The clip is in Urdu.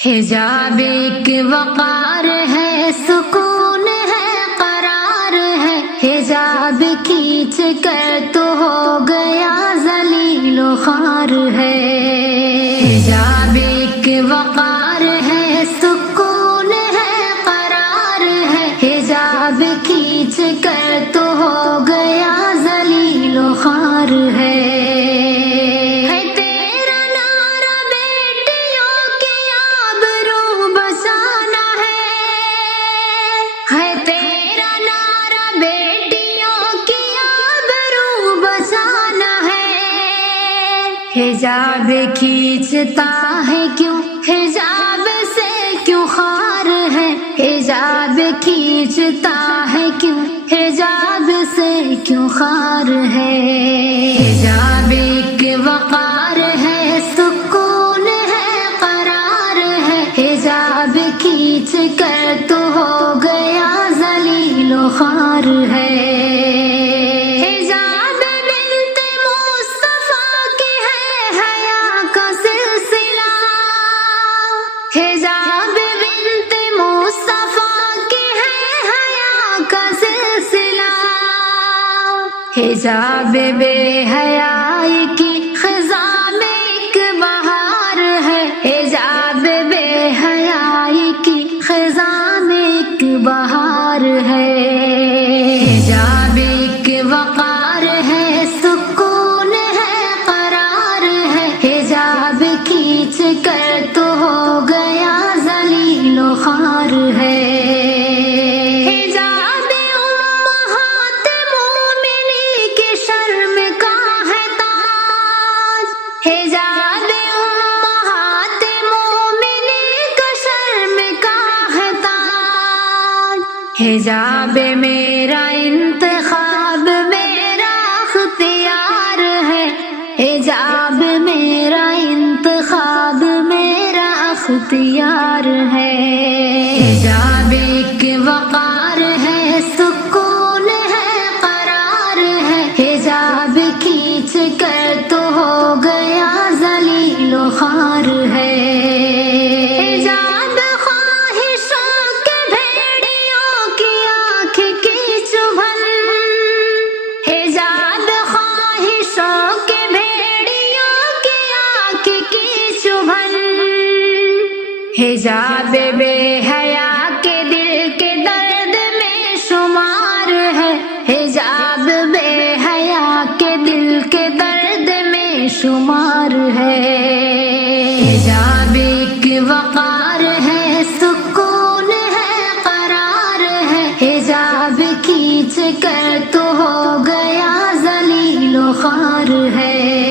حجاب ایک وقار ہے، سکون ہے، قرار ہے، حجاب کھینچ کر تو ہو گیا ذلیل و خوار ہے۔ حجاب ایک وقار ہے، سکون ہے، قرار ہے، حجاب کھینچ کر تو ہو گیا ذلیل و خوار ہے۔ حجاب کھینچتا ہے کیوں، حجاب سے کیوں خوار ہے، حجاب کھینچتا ہے کیوں، حجاب سے کیوں خوار ہے۔ حجاب ایک وقار ہے، سکون ہے، قرار ہے، حجاب کھینچ کر تو ہو گیا ذلیل و خوار ہے۔ حجاب بنت مصطفیٰ کی ہے حیا کا سلسلہ، حجاب بے حیائی کی خزاں میں ایک بہار ہے، حجاب بے حیائی کی خزاں میں ایک بہار ہے۔ حجاب ایک وقار ہے، سکون ہے، قرار ہے، حجاب کھینچ کر تو ہو گیا ذلیل و خوار ہے۔ حجاب امہات مومنی کی شرم کا ہے تاج، حجاب امہات مومنی کا شرم کا ہے تاج، حجاب میرا انتخاب میرا اختیار ہے، حجاب میرا انتخاب میرا اختیار ہے۔ حجاب ایک وقار ہے، سکون ہے، قرار ہے، حجاب کھینچ کر تو ہو گیا ذلیل و خوار ہے۔ حجاب خواہشوں کے بھیڑیوں کی آنکھ کی چبھن، حجاب خواہشوں کے بھیڑیوں کی آنکھ کی چبھن، حجاب بے حیا کے دل کے درد میں شمار ہے، حجاب بے حیا کے دل کے درد میں شمار ہے۔ حجاب ایک وقار ہے، سکون ہے، قرار ہے، حجاب کھینچ کر تو ہو گیا ذلیل و خوار ہے۔